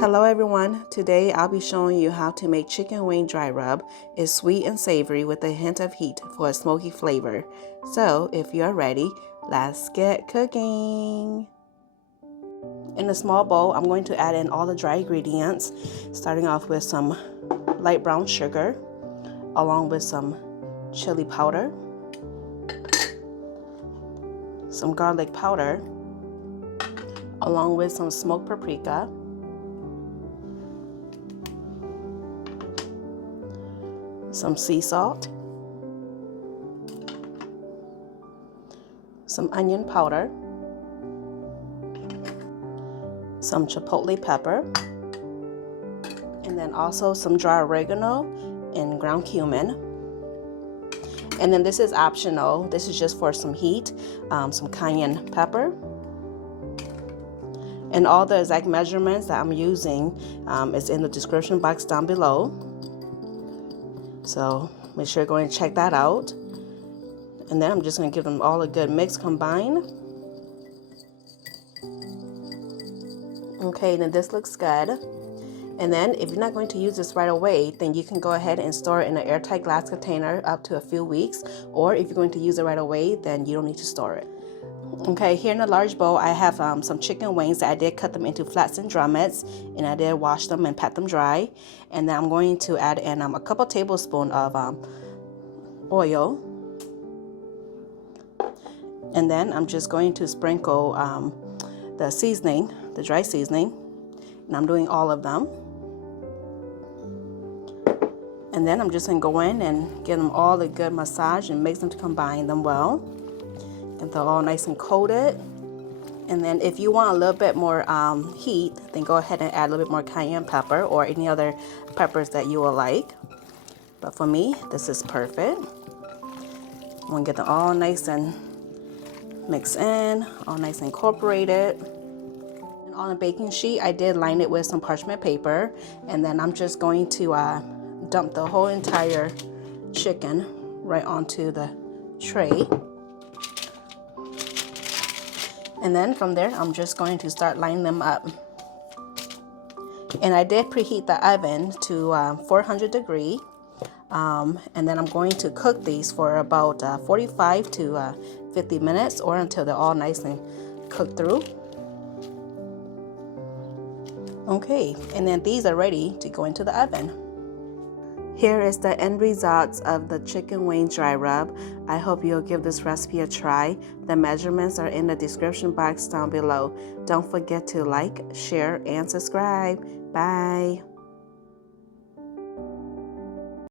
Hello everyone, today I'll be showing you how to make chicken wing dry rub. It's sweet and savory with a hint of heat for a smoky flavor. So if you're ready, let's get cooking. In a small bowl, I'm going to add in all the dry ingredients, starting off with some light brown sugar, along with some chili powder, some garlic powder, along with some smoked paprika, some sea salt, some onion powder, some chipotle pepper, and then also some dry oregano and ground cumin. And then this is optional. This is just for some heat, some cayenne pepper. And all the exact measurements that I'm using is in the description box down below. So make sure you're going to check that out. And then I'm just going to give them all a good mix combine. Okay, then this looks good. And then if you're not going to use this right away, then you can go ahead and store it in an airtight glass container up to a few weeks. Or if you're going to use it right away, then you don't need to store it. Okay, here in a large bowl, I have some chicken wings that I did cut them into flats and drumettes, and I did wash them and pat them dry. And then I'm going to add in a couple tablespoons of oil. And then I'm just going to sprinkle the seasoning, the dry seasoning, and I'm doing all of them. And then I'm just going to go in and give them all a good massage and mix them to combine them well. Get them all nice and coated. And then if you want a little bit more heat, then go ahead and add a little bit more cayenne pepper or any other peppers that you will like. But for me, this is perfect. I'm going to get them all nice and mixed in, all nice and incorporated. And on a baking sheet, I did line it with some parchment paper. And then I'm just going to dump the whole entire chicken right onto the tray. And then from there, I'm just going to start lining them up. And I did preheat the oven to 400 degrees. And then I'm going to cook these for about 45 to 50 minutes or until they're all nice and cooked through. Okay, and then these are ready to go into the oven. Here is the end results of the chicken wing dry rub. I hope you'll give this recipe a try. The measurements are in the description box down below. Don't forget to like, share, and subscribe. Bye.